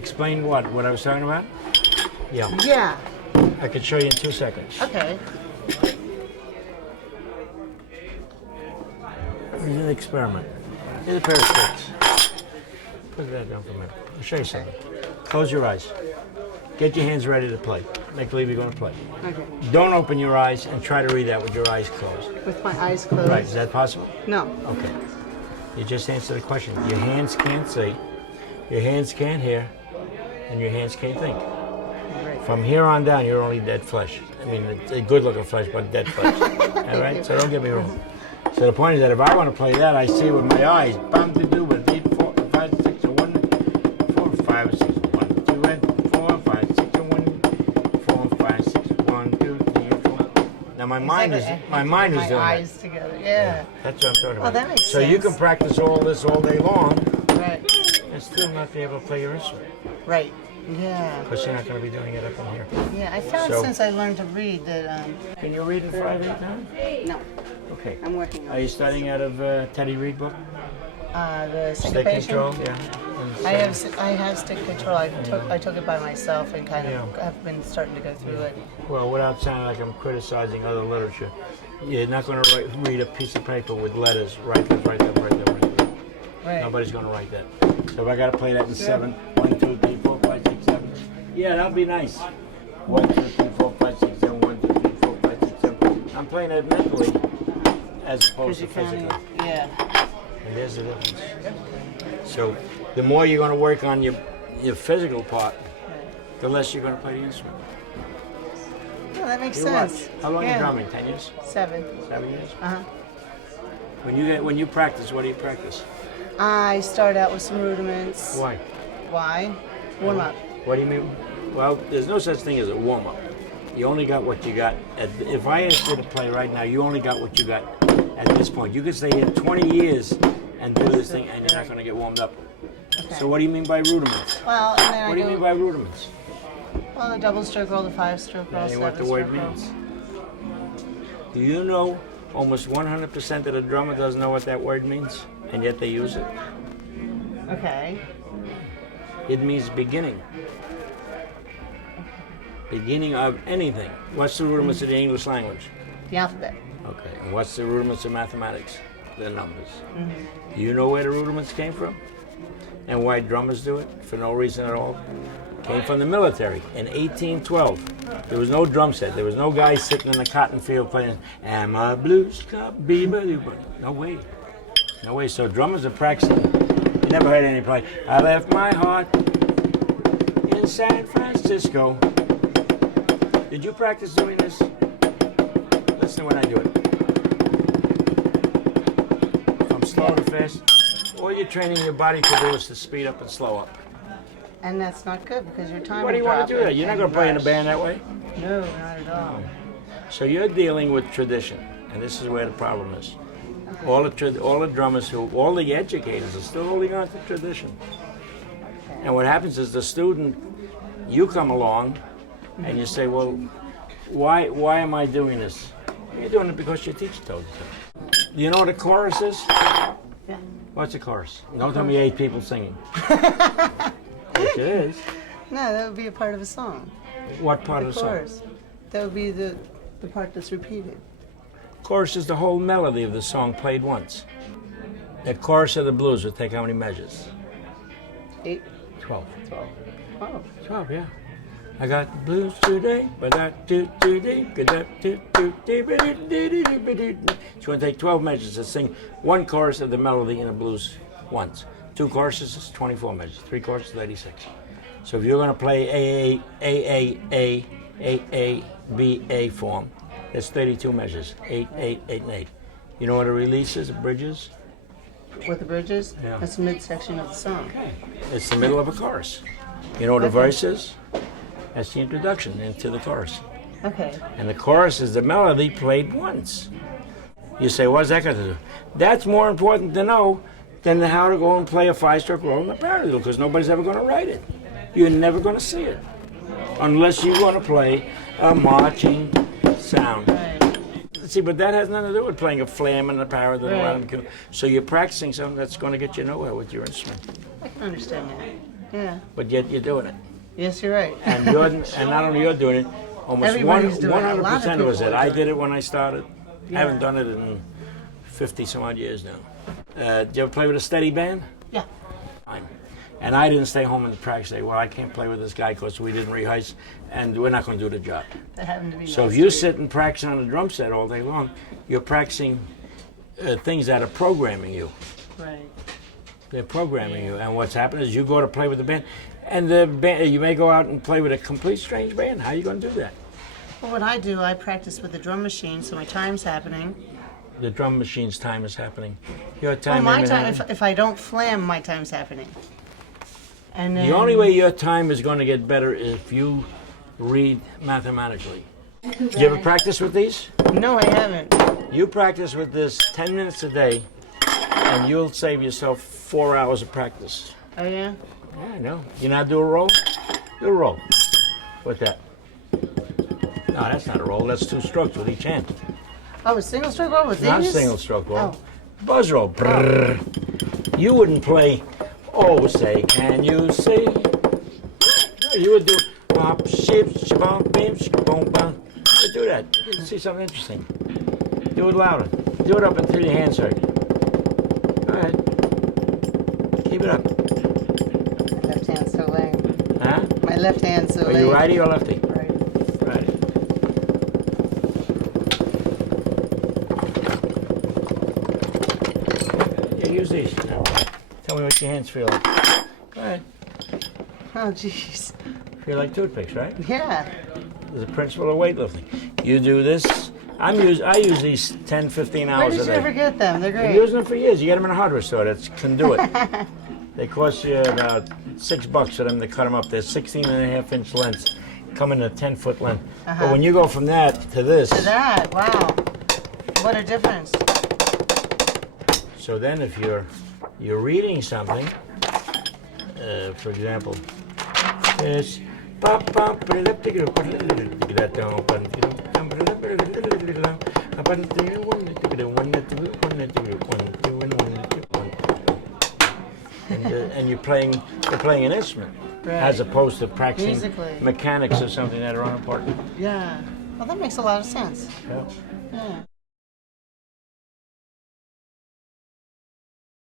Explain what I was talking about? Yeah. Yeah. I could show you in 2 seconds. Okay. Here's an experiment. Here's a pair of sticks. Put that down for a minute. I'll show you something. Close your eyes. Get your hands ready to play. Make believe you're going to play. Okay. Don't open your eyes and try to read that with your eyes closed. With my eyes closed. Right, is that possible? No. Okay. You just answer the question. Your hands can't see, your hands can't hear, and your hands can't think. Right. From here on down, you're only dead flesh. I mean, it's a good-looking flesh, but dead flesh. All right? So don't get me wrong. So the point is that if I want to play that, I see with my eyes. Bam to do with 8, 4, 5, 6, 1, 4, 5, 6, 1, 2, and 4, 5, 6, 1, 4, 5, 6, 1, 2, 3, 4. Now my mind is doing my eyes that. together. Yeah. That's what I'm talking about. Oh, that makes so sense. you can practice all this all day long Right. and still not be able to play your instrument Right. Yeah. because you're not going to be doing it up in here. Yeah. I found So- since I learned to read that Can you read in 5, 8 times? no, Okay. I'm working on Are you studying out of Teddy Reed book? the Stick syncopation. control, yeah. And I have stick control. I took it by myself and kind of Yeah. have been starting to go through it. Well, without sounding like I'm criticizing other literature, you're not going to read a piece of paper with letters. Write this, write that, write that, write that. Right. Nobody's going to write that. So if I got to play that in 7, 1, 2, 3, 4, 5, 6, 7. Yeah, that'd be nice. 1, 2, 3, 4, 5, 6, 7. 1, 2, 3, 4, 5, 6, 7. I'm playing it mentally as opposed to physically. Yeah. And there's the difference. So the more you're going to work on your physical part, the less you're going to play the instrument. Oh, that makes You sense. watch. How long yeah. you drumming? 10 years? 7. 7 years? Uh huh. When you practice, what do you practice? I start out with some rudiments. Why? Why? Warm up. What do you mean? Well, there's no such thing as a warm-up. You only got what you got. If I asked you to play right now, you only got what you got at this point. You could stay here 20 years and do this thing, and you're not going to get warmed up. Okay. So what do you mean by rudiments? Well, and then What I do you go, mean by rudiments? well, the double stroke roll, the 5-stroke roll, Tell you what the 7-stroke word roll. means. Do you know almost 100% of the drummer doesn't know what that word means, and yet they use it? Okay. It means beginning. Beginning of anything. What's the rudiments of the English language? The alphabet. Okay. And what's the rudiments of mathematics? The numbers. Do you know where the rudiments came from? And why drummers do it? For no reason at all. Came from the military in 1812. There was no drum set. There was no guy sitting in a cotton field playing, "Am I blues cup, baby?" No way. No way. So drummers are practicing. You never heard any play, "I left my heart in San Francisco." Did you practice doing this? Listen when I do it. From slow to fast. All you're training your body to do is to speed up and slow up. And that's not good because your time Why do you want to do that? You're not going to play in a band that way. No, not at all. So you're dealing with tradition, and this is where the problem is. All the drummers, all the educators are still holding on to tradition. And what happens is the student, you come along, and you say, "Well, why am I doing this?" You're doing it because your teacher told you to. Do you know what a chorus is? Yeah. What's a chorus? Don't tell me 8 people singing. Which it is. No, that would be a part of a song. What part The of the song? chorus. That would be the part that's repeated. Chorus is the whole melody of the song played once. The chorus of the blues would take how many measures? 8, 12. 12. Oh. 12, yeah. I got the blues today, but that do today, but that do it's going to take 12 measures to sing one chorus of the melody in a blues once. 2 choruses is 24 measures. 3 choruses is 86. So if you're going to play A, B, A form, that's 32 measures. 8, 8, 8, and 8. You know what a release is? A bridge is? With the bridges? Yeah. That's the midsection of the song. Okay. It's the middle of a chorus. You know what a verse is? That's the introduction into the chorus. Okay. And the chorus is the melody played once. You say, what's that got to do? That's more important to know than how to go and play a 5-stroke roll in a paradiddle, because nobody's ever going to write it. You're never going to see it. Unless you want to play a marching sound. Right. See, but that has nothing to do with playing a flam and a paradiddle. Right. So you're practicing something that's going to get you nowhere with your instrument. I can understand that. Yeah. but yet you're doing it. Yes, you're right. And not only you're doing it, almost Everybody's doing it. A lot of 100% of us people did. are I doing did it when I started. I haven't Yeah. done it in 50 some odd years now. Did you ever play with a steady band? Yeah. Fine. And I didn't stay home in the practice day. Well, I can't play with this guy because we didn't rehearse, and we're not going to do the job. That happened to be So my if you street. sit and practice on a drum set all day long, you're practicing things that are programming you. Right. They're programming you, and what's happening is you go to play with the band, and the band, you may go out and play with a complete strange band. How are you going to do that? Well, what I do, I practice with the drum machine, so my time's happening. The drum machine's time is happening. Your Well, time. my ain't time, happening. if I don't flam, my time's happening. And then, The only way your time is going to get better is if you read mathematically. Do you ever practice with these? No, I haven't. You practice with this 10 minutes a day, and you'll save yourself 4 hours of practice. Oh, yeah? Yeah, I know. You know how to do a roll? Do a roll. What's that? No, that's not a roll. That's 2 strokes with each hand. Oh, a single stroke roll with Not a these? single stroke roll. Oh. Buzz roll. Brrr. You wouldn't play, oh, say, can you see? No, you would do, bop, ship, shabom, bim, shabom, bum. You do that. You see something interesting. Do it louder. Do it up until your hands hurt. Go ahead. Keep it up. My left hand's so lame. Huh? My left hand's so Are lame. you righty or lefty? Right. Righty. Yeah, use these. Tell me what your hands feel like. Go ahead. Oh, jeez. Feel like toothpicks, right? Yeah. There's a principle of weightlifting. You do this. I use these 10, 15 Where hours did a you day. ever get them? They're I've great. been using them for years. You get them in a hardware store that can do it. They cost you about $6 for them to cut them up. They're 16.5-inch lengths, come in a 10-foot length. But when you go from that to this, To that, wow. What a difference. so then if you're reading something, for example, this. And you're playing an instrument, Right. as opposed to practicing Musically. mechanics of something that are unimportant. Yeah. Well, that makes a lot of sense. Yeah. Yeah.